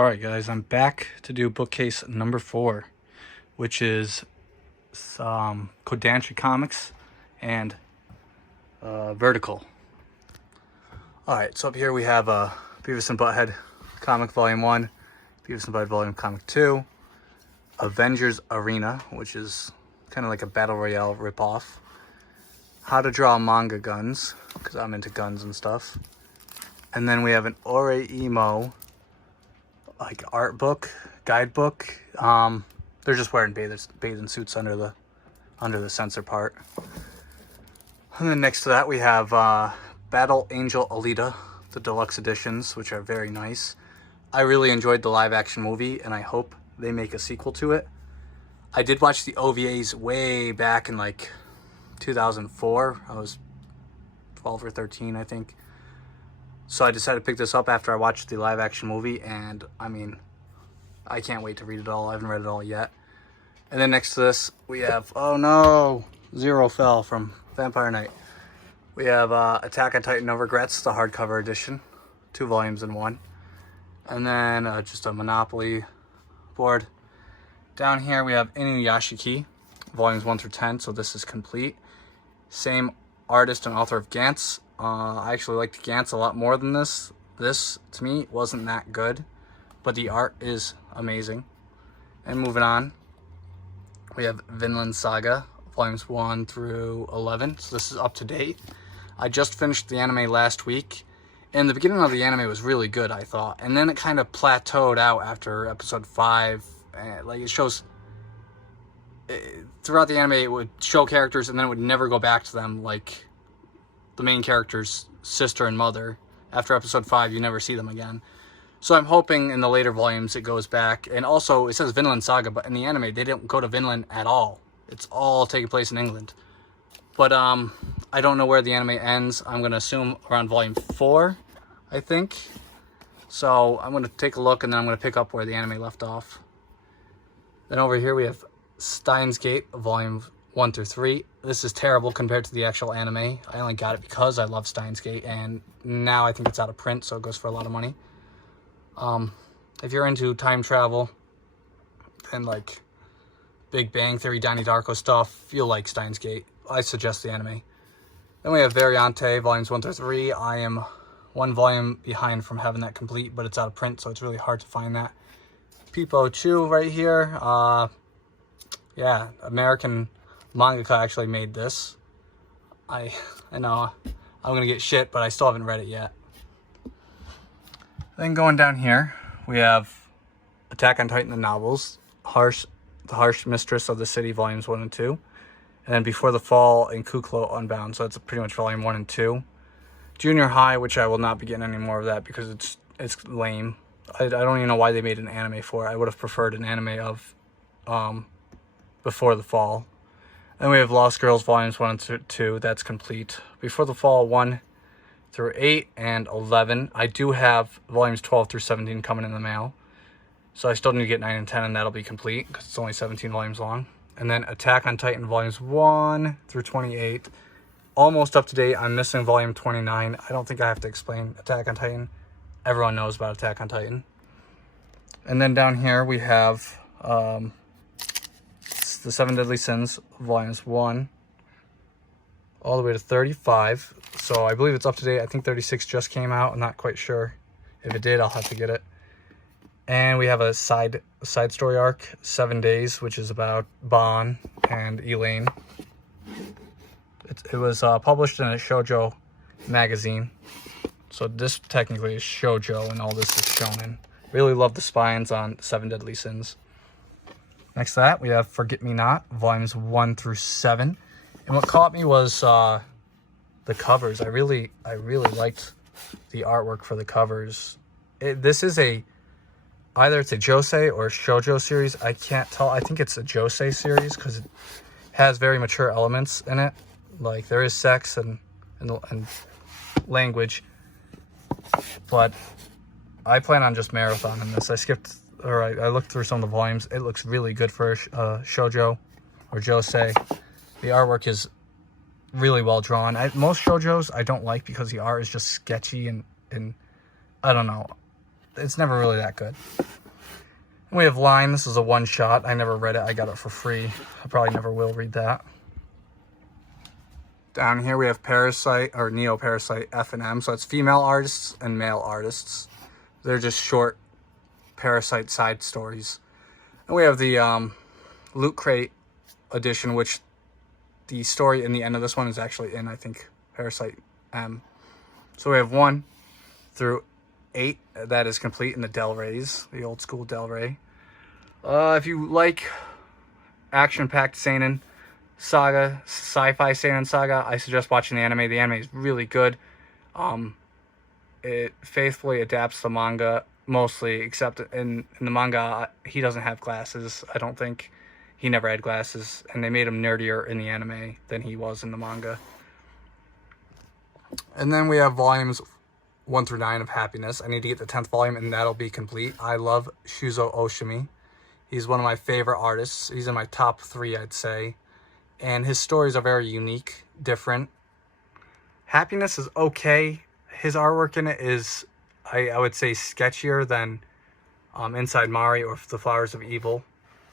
Alright guys, I'm back to do bookcase number 4, which is some Kodansha comics and Vertical. Alright, so up here we have Beavis and Butthead comic volume 1, Beavis and Butthead volume comic 2, Avengers Arena, which is kind of like a battle royale ripoff, How to Draw Manga Guns, because I'm into guns and stuff, and then we have an Ore Emo like art book, guidebook. They're just wearing bathing suits under the censor part. And then next to that we have Battle Angel Alita, the deluxe editions, which are very nice. I really enjoyed the live action movie and I hope they make a sequel to it. I did watch the OVAs way back in like 2004. I was 12 or 13, I think. So I decided to pick this up after I watched the live action movie, and I mean, I can't wait to read it all. I haven't read it all yet. And then next to this, we have, oh no, Zero fell from Vampire Knight. We have Attack on Titan No Regrets, the hardcover edition, 2 volumes in 1. And then just a Monopoly board. Down here we have Inuyashiki, volumes 1 through 10, so this is complete. Same artist and author of Gantz. I actually liked Gantz a lot more than this. This, to me, wasn't that good, but the art is amazing. And moving on, we have Vinland Saga, volumes 1 through 11. So this is up to date. I just finished the anime last week, and the beginning of the anime was really good, I thought. And then it kind of plateaued out after episode 5. Like, it shows... Throughout the anime, it would show characters, and then it would never go back to them, like the main character's sister and mother. After episode 5, you never see them again. So I'm hoping in the later volumes it goes back. And also, it says Vinland Saga, but in the anime, they don't go to Vinland at all. It's all taking place in England. But I don't know where the anime ends. I'm going to assume around volume 4, I think. So I'm going to take a look, and then I'm going to pick up where the anime left off. Then over here we have Steins Gate, volume 1 through 3. This is terrible compared to the actual anime. I only got it because I love Steins Gate, and now I think it's out of print, so it goes for a lot of money. If you're into time travel and like Big Bang Theory, Donnie Darko stuff, you'll like Steins Gate. I suggest the anime. Then we have Variante, volumes 1 through 3. I am 1 volume behind from having that complete, but it's out of print, so it's really hard to find that. Peepo Chu right here. Yeah, American mangaka actually made this. I know I'm gonna get shit, but I still haven't read it yet. Then going down here, we have Attack on Titan the novels, the Harsh Mistress of the City, volumes 1 and 2, and then Before the Fall and Kuklo Unbound. So that's pretty much volume 1 and 2. Junior High, which I will not be getting any more of that because it's lame. I don't even know why they made an anime for it. I would have preferred an anime of Before the Fall. Then we have Lost Girls volumes 1 and 2. That's complete. Before the Fall 1 through 8 and 11. I do have volumes 12 through 17 coming in the mail. So I still need to get 9 and 10, and that'll be complete because it's only 17 volumes long. And then Attack on Titan volumes 1 through 28. Almost up to date. I'm missing volume 29. I don't think I have to explain Attack on Titan. Everyone knows about Attack on Titan. And then down here we have the 7 Deadly Sins, volumes 1 all the way to 35. So I believe it's up to date. I think 36 just came out. I'm not quite sure. If it did, I'll have to get it. And we have a side story arc, 7 Days, which is about Bon and Elaine. It was published in a Shoujo magazine. So this technically is Shoujo, and all this is shonen. Really love the spines on 7 Deadly Sins. Next to that, we have Forget Me Not, volumes 1 through 7. And what caught me was the covers. I really liked the artwork for the covers. This is either it's a Josei or Shoujo series. I can't tell. I think it's a Josei series because it has very mature elements in it. Like, there is sex and language. But I plan on just marathoning this. I looked through some of the volumes. It looks really good for Shoujo or Josei. The artwork is really well drawn. Most Shoujos I don't like because the art is just sketchy and I don't know. it's never really that good. And we have Line. This is a one-shot. I never read it. I got it for free. I probably never will read that. Down here we have Parasite, or Neo Parasite F&M. So it's female artists and male artists. They're just short Parasite side stories. And we have the Loot Crate edition, which the story in the end of this one is actually in, I think, Parasite M. So we have 1 through 8 that is complete in the Del Reys, the old school Del Rey. If you like action-packed seinen saga, sci-fi seinen saga, I suggest watching the anime. The anime is really good. It faithfully adapts the manga mostly, except in the manga he doesn't have glasses. I don't think he never had glasses, and they made him nerdier in the anime than he was in the manga. And then we have volumes 1 through 9 of Happiness. I need to get the 10th volume, and that'll be complete. I love Shuzo Oshimi. He's one of my favorite artists. He's in my top 3, I'd say. And his stories are very unique, different. Happiness is okay. His artwork in it is, I would say, sketchier than Inside Mari or The Flowers of Evil.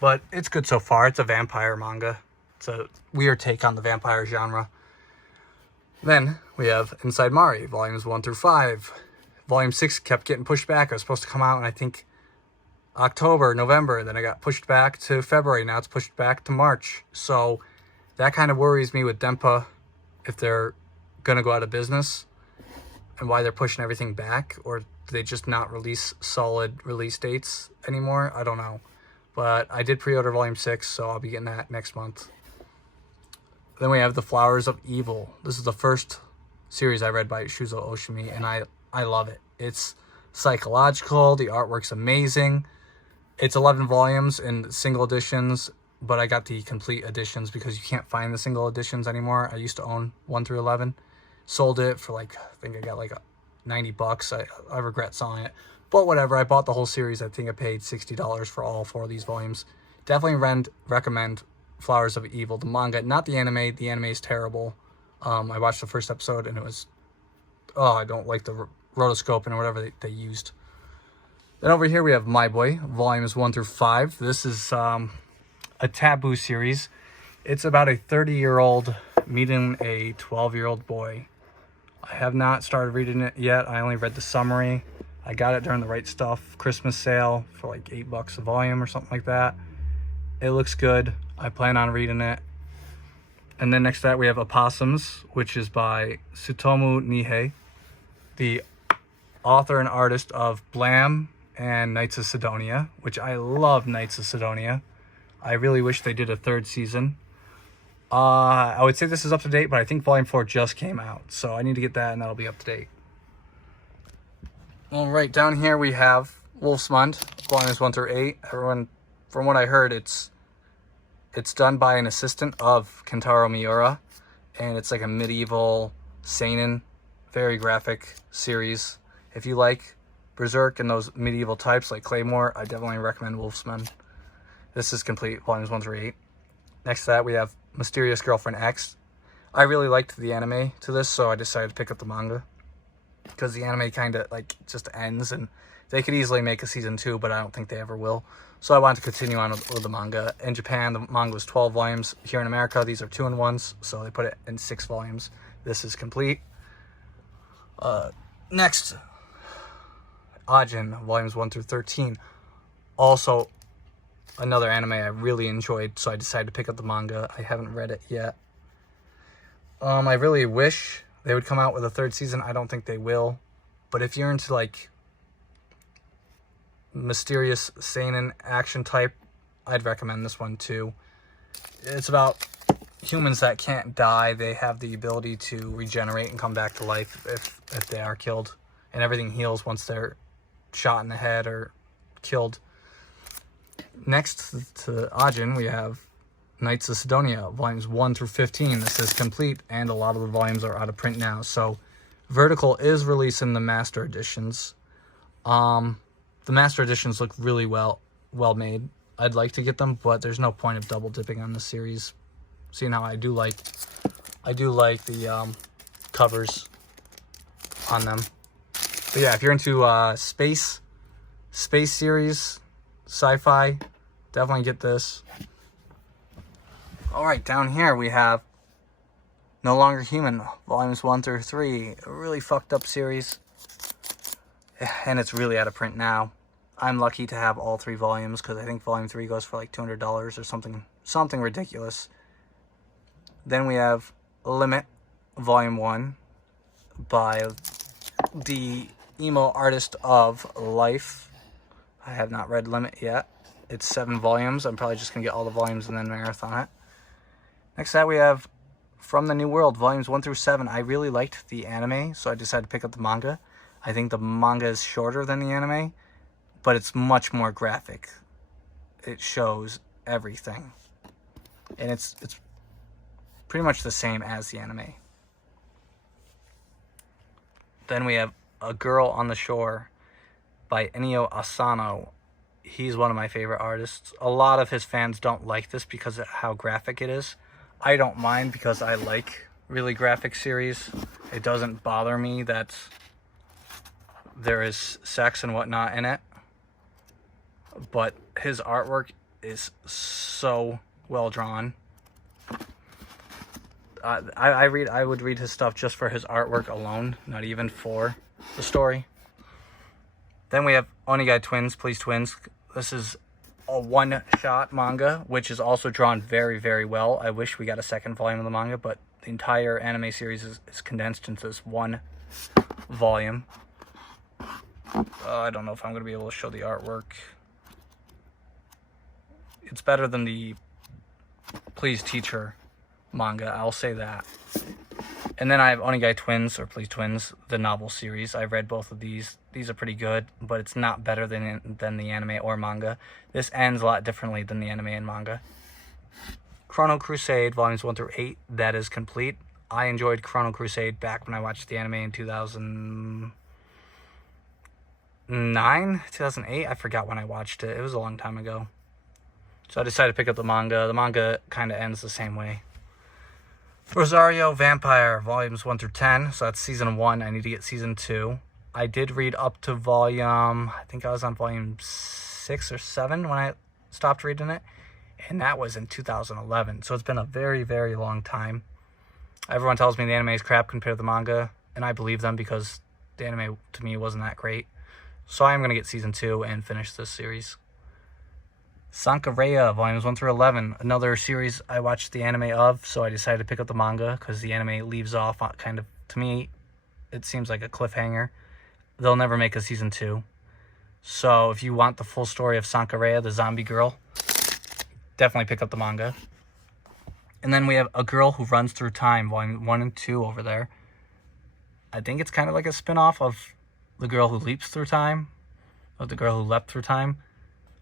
But it's good so far. It's a vampire manga. It's a weird take on the vampire genre. Then we have Inside Mari, volumes 1 through 5. Volume 6 kept getting pushed back. It was supposed to come out in, I think, October, November. Then it got pushed back to February. Now it's pushed back to March. So that kind of worries me with Denpa, if they're going to go out of business and why they're pushing everything back. Or do they just not release solid release dates anymore? I don't know. But I did pre-order volume 6, so I'll be getting that next month. Then we have The Flowers of Evil. This is the first series I read by Shuzo Oshimi, and I love it. It's psychological. The artwork's amazing. It's 11 volumes in single editions, but I got the complete editions because you can't find the single editions anymore. I used to own 1 through 11. Sold it for I think I got $90. I regret selling it. But whatever, I bought the whole series. I think I paid $60 for all 4 of these volumes. Definitely recommend Flowers of Evil, the manga, not the anime. The anime is terrible. I watched the first episode and it was, I don't like the rotoscope and whatever they used. Then over here we have My Boy, volumes 1 through 5. This is a taboo series. It's about a 30-year-old meeting a 12-year-old boy. I have not started reading it yet. I only read the summary. I got it during the Right Stuff Christmas sale for like $8 a volume or something like that. It looks good. I plan on reading it. And then next to that we have Opossums, which is by Tsutomu Nihei, the author and artist of Blam and Knights of Sidonia, which I love Knights of Sidonia. I really wish they did a 3rd season. I would say this is up to date, but I think volume 4 just came out, so I need to get that and that'll be up to date. All right, down here we have Wolfsmund, volumes 1 through 8. Everyone, from what I heard, it's done by an assistant of Kentaro Miura, and it's like a medieval seinen, very graphic series. If you like Berserk and those medieval types like Claymore, I definitely recommend Wolfsmund. This is complete, volumes 1 through 8. Next to that, we have Mysterious Girlfriend X. I really liked the anime to this, so I decided to pick up the manga. Because the anime kind of just ends, and they could easily make a season 2, but I don't think they ever will. So I wanted to continue on with the manga. In Japan, the manga was 12 volumes. Here in America, these are 2-in-1s, so they put it in 6 volumes. This is complete. Next, Ajin, volumes 1 through 13. Also, another anime I really enjoyed, so I decided to pick up the manga. I haven't read it yet. I really wish they would come out with a 3rd season. I don't think they will. But if you're into mysterious seinen action type, I'd recommend this one too. It's about humans that can't die. They have the ability to regenerate and come back to life if they are killed. And everything heals once they're shot in the head or killed. Next to Ajin, we have Knights of Sidonia, volumes 1 through 15. This is complete, and a lot of the volumes are out of print now. So Vertical is releasing the master editions. The master editions look really well made. I'd like to get them, but there's no point of double dipping on this series. Seeing how I do like the covers on them. But yeah, if you're into space Space series, sci-fi, definitely get this. All right, down here we have No Longer Human, volumes 1 through 3. A really fucked up series, and it's really out of print now. I'm lucky to have all 3 volumes because I think volume 3 goes for like $200 or something ridiculous. Then we have Limit, volume 1, by the emo artist of Life. I have not read Limit yet. It's 7 volumes. I'm probably just going to get all the volumes and then marathon it. Next to that we have From the New World, volumes 1 through 7. I really liked the anime, so I decided to pick up the manga. I think the manga is shorter than the anime, but it's much more graphic. It shows everything. And it's pretty much the same as the anime. Then we have A Girl on the Shore by Ennio Asano. He's one of my favorite artists. A lot of his fans don't like this because of how graphic it is. I don't mind because I like really graphic series. It doesn't bother me that there is sex and whatnot in it. But his artwork is so well drawn. I would read his stuff just for his artwork alone, not even for the story. Then we have Onigai Twins, Please Twins. This is a one-shot manga, which is also drawn very, very well. I wish we got a second volume of the manga, but the entire anime series is condensed into this one volume. I don't know if I'm going to be able to show the artwork. It's better than the Please Teacher manga, I'll say that. And then I have Onigai Twins, or Please Twins, the novel series. I've read both of these. These are pretty good, but it's not better than the anime or manga. This ends a lot differently than the anime and manga. Chrono Crusade, volumes 1 through 8, that is complete. I enjoyed Chrono Crusade back when I watched the anime in 2009, 2008. I forgot when I watched it. It was a long time ago. So I decided to pick up the manga. The manga kind of ends the same way. Rosario Vampire, volumes 1 through 10. So that's season 1. I need to get season 2. I did read up to volume, I think I was on volume 6 or 7 when I stopped reading it. And that was in 2011. So it's been a very, very long time. Everyone tells me the anime is crap compared to the manga. And I believe them because the anime, to me, wasn't that great. So I am going to get season 2 and finish this series. Sankarea, volumes 1 through 11. Another series I watched the anime of, so I decided to pick up the manga because the anime leaves off kind of, to me, it seems like a cliffhanger. They'll never make a season 2. So if you want the full story of Sankarea, the zombie girl, definitely pick up the manga. And then we have A Girl Who Runs Through Time, volume 1 and 2 over there. I think it's kind of like a spin-off of The Girl Who Leaps Through Time, or The Girl Who Leapt Through Time.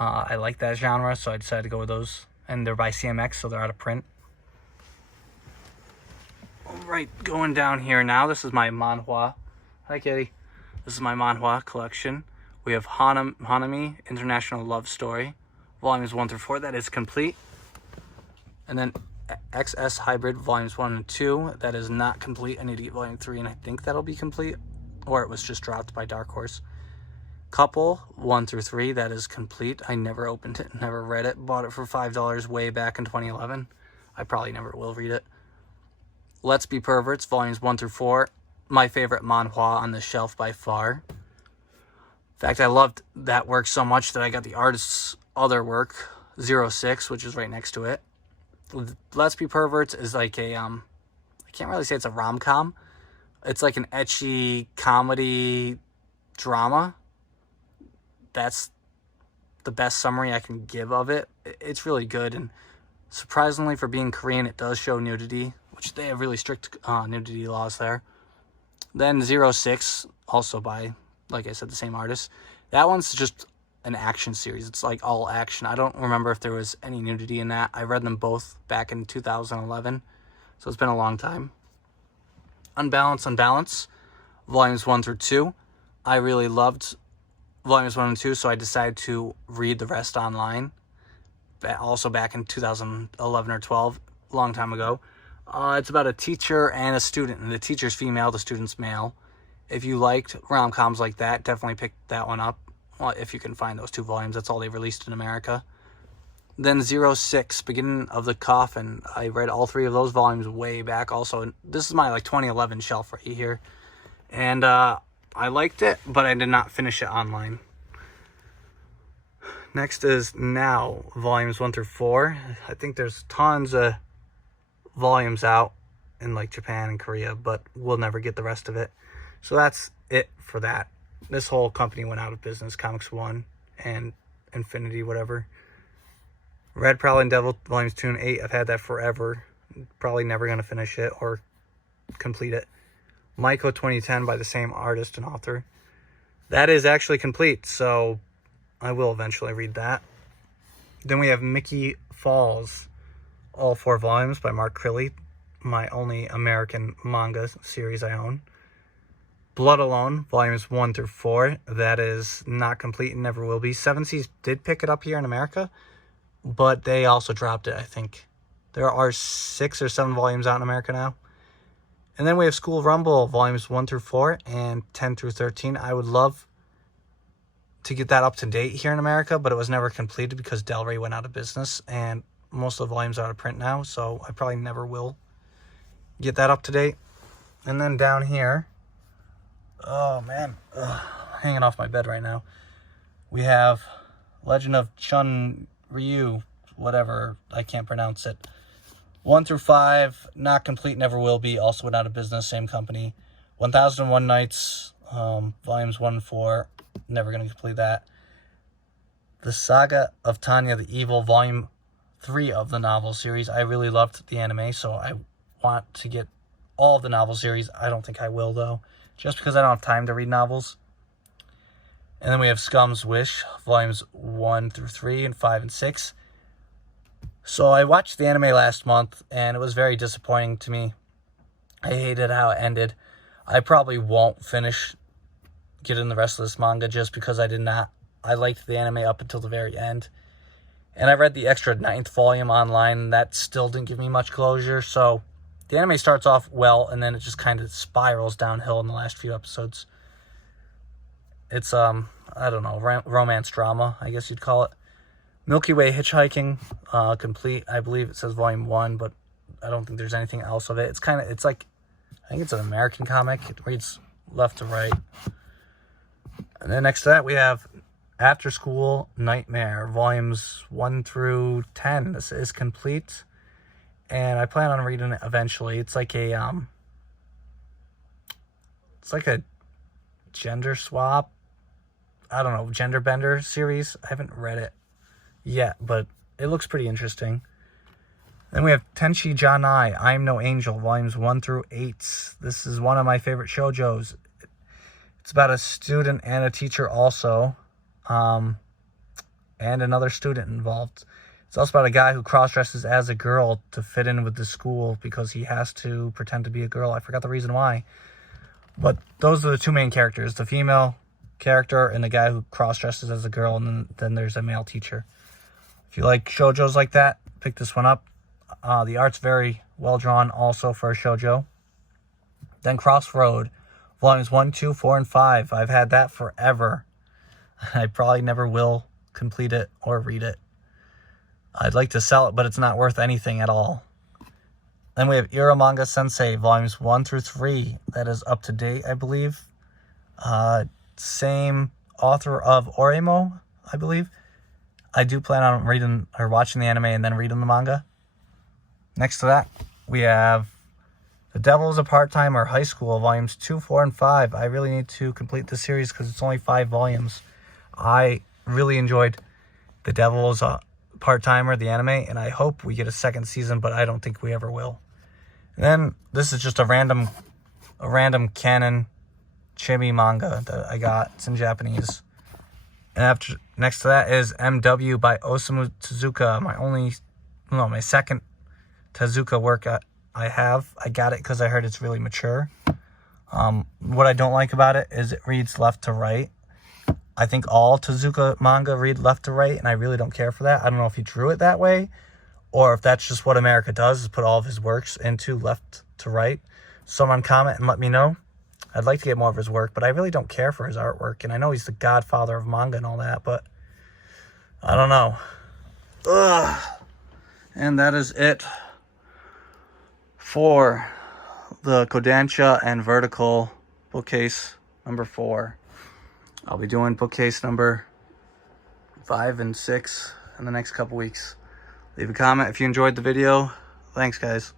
I like that genre, so I decided to go with those. And they're by CMX, so they're out of print. Alright, going down here now. This is my Manhwa. Hi, kitty. This is my Manhwa collection. We have Hanami, International Love Story, volumes 1 through 4. That is complete. And then XS Hybrid, volumes 1 and 2. That is not complete. I need to get volume 3, and I think that'll be complete. Or it was just dropped by Dark Horse. Couple, 1 through 3, that is complete. I never opened it, never read it. Bought it for $5 way back in 2011. I probably never will read it. Let's Be Perverts, volumes 1 through 4. My favorite manhwa on the shelf by far. In fact, I loved that work so much that I got the artist's other work, 06, which is right next to it. Let's Be Perverts is like a, I can't really say it's a rom-com. It's like an ecchi comedy drama. That's the best summary I can give of it. It's really good, and surprisingly for being Korean, it does show nudity, which they have really strict nudity laws there. Then 06, also by, like I said, the same artist. That one's just an action series. It's like all action. I don't remember if there was any nudity in that. I read them both back in 2011, so it's been a long time. Unbalance, volumes 1 through 2. I really loved volumes 1 and 2, so I decided to read the rest online. Also back in 2011 or 12, a long time ago. It's about a teacher and a student, and the teacher's female, the student's male. If you liked rom-coms like that, definitely pick that one up. Well, if you can find those 2 volumes, that's all they released in America. Then 06, Beginning of the Coffin. I read all 3 of those volumes way back also. And this is my 2011 shelf right here. And I liked it, but I did not finish it online. Next is Now, volumes 1 through 4. I think there's tons of volumes out in Japan and Korea, but we'll never get the rest of it. So that's it for that. This whole company went out of business, Comics One and Infinity, whatever. Red Prowling Devil, volumes 2 and 8. I've had that forever. Probably never going to finish it or complete it. Maiko 2010 by the same artist and author. That is actually complete, so I will eventually read that. Then we have Mickey Falls, all 4 volumes by Mark Crilley, my only American manga series I own. Blood Alone, volumes 1 through 4. That is not complete and never will be. 7 Seas did pick it up here in America, but they also dropped it, I think. There are 6 or 7 volumes out in America now. And then we have School Rumble, volumes 1 through 4 and 10 through 13. I would love to get that up to date here in America, but it was never completed because Del Rey went out of business, and most of the volumes are out of print now, so I probably never will get that up to date. And then down here, oh man, hanging off my bed right now, we have Legend of Chun Ryu, whatever, I can't pronounce it. 1 through 5, not complete, never will be, also went out of business, same company. 1001 Nights, volumes 1 and 4, never going to complete that. The Saga of Tanya the Evil, volume 3 of the novel series. I really loved the anime, so I want to get all of the novel series. I don't think I will, though, just because I don't have time to read novels. And then we have Scum's Wish, volumes 1 through 3 and 5 and 6. So I watched the anime last month, and it was very disappointing to me. I hated how it ended. I probably won't finish getting the rest of this manga just because I liked the anime up until the very end. And I read the extra 9th volume online, and that still didn't give me much closure. So the anime starts off well, and then it just kind of spirals downhill in the last few episodes. It's, I don't know, romance drama, I guess you'd call it. Milky Way Hitchhiking, complete. I believe it says volume 1, but I don't think there's anything else of it. It's like, I think it's an American comic. It reads left to right. And then next to that, we have After School Nightmare, volumes 1 through 10. This is complete, and I plan on reading it eventually. It's like a gender swap, I don't know, gender bender series. I haven't read it yet, but it looks pretty interesting. Then we have Tenshi Janai, I'm No Angel, volumes 1 through 8. This is one of my favorite shoujos. It's about a student and a teacher also, and another student involved. It's also about a guy who cross-dresses as a girl to fit in with the school because he has to pretend to be a girl. I forgot the reason why. But those are the 2 main characters, the female character and the guy who cross-dresses as a girl, and then there's a male teacher. If you like shoujos like that, pick this one up. The art's very well drawn also for a shoujo. Then Crossroad, volumes 1, 2, 4, and 5. I've had that forever. I probably never will complete it or read it. I'd like to sell it, but it's not worth anything at all. Then we have Manga Sensei, volumes 1 through 3. That is up to date, I believe. Same author of Oremo, I believe. I do plan on reading or watching the anime and then reading the manga. Next to that, we have The Devil is a Part-Timer, High School, volumes 2, 4, and 5. I really need to complete this series because it's only 5 volumes. I really enjoyed The Devil is a Part-Timer, the anime, and I hope we get a 2nd season, but I don't think we ever will. And then this is just a random canon chibi manga that I got. It's in Japanese. And next to that is MW by Osamu Tezuka. My second Tezuka work I have. I got it because I heard it's really mature. What I don't like about it is it reads left to right. I think all Tezuka manga read left to right, and I really don't care for that. I don't know if he drew it that way, or if that's just what America does, is put all of his works into left to right. Someone comment and let me know. I'd like to get more of his work, but I really don't care for his artwork. And I know he's the godfather of manga and all that, but I don't know. Ugh. And that is it for the Kodansha and Vertical bookcase number 4. I'll be doing bookcase number 5 and 6 in the next couple weeks. Leave a comment if you enjoyed the video. Thanks, guys.